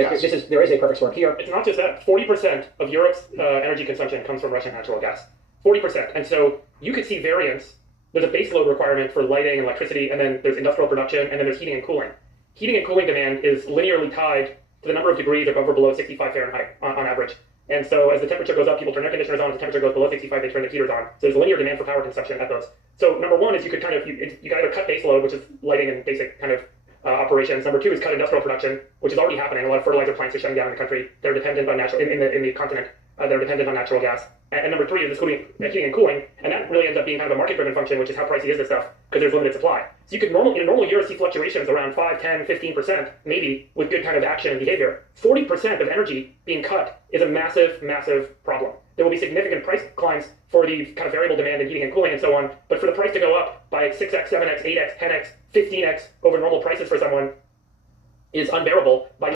gas. There is a perfect storm here. It's not just that. 40% of Europe's energy consumption comes from Russian natural gas. 40%. And so you could see variance. There's a base load requirement for lighting and electricity, and then there's industrial production, and then there's heating and cooling. Heating and cooling demand is linearly tied to the number of degrees above or below 65 Fahrenheit on average. And so as the temperature goes up, people turn air conditioners on. As the temperature goes below 65, they turn the heaters on. So there's a linear demand for power consumption at those. So number one is you could you either cut base load, which is lighting and basic kind of operations. Number two is cut industrial production, which is already happening. A lot of fertilizer plants are shutting down in the country. They're dependent on natural in the continent. They're dependent on natural gas. And number three is heating and cooling, and that really ends up being kind of a market-driven function, which is how pricey is this stuff, because there's limited supply. So you could in a normal year see fluctuations around 5, 10, 15%, maybe, with good kind of action and behavior. 40% of energy being cut is a massive, massive problem. There will be significant price declines for the kind of variable demand in heating and cooling and so on, but for the price to go up by 6x, 7x, 8x, 10x, 15x over normal prices for someone is unbearable by